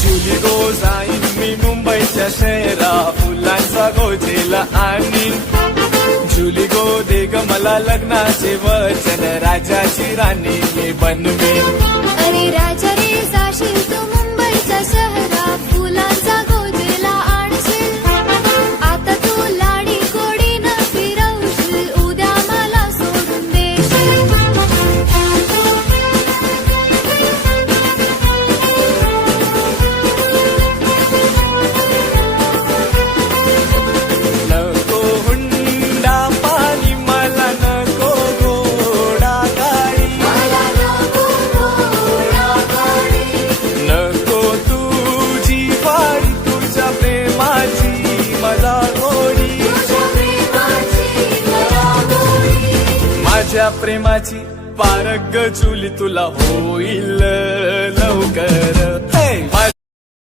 जुली गो जाईन मी मुंबईच्या शहरा फुलांचा गोजेला आणि जुली गो दे ग मला लग्नाचे वचन राजाची राणी मी बनवीन. अरे राजा रे जाशील तू मुंबईच्या शहरा फुलांचा गोजेला आणशील. आता तू लाडी गोडी न फिरवशील उद्या मला सोडून देशील. नको हुंडा पाणी मला नको घोडा गाडी. नको तुझी वाडी तुझ्या प्रेमाची मला गोडी. माझ्या प्रेमाची पारग जुली तुला होईल लवकर.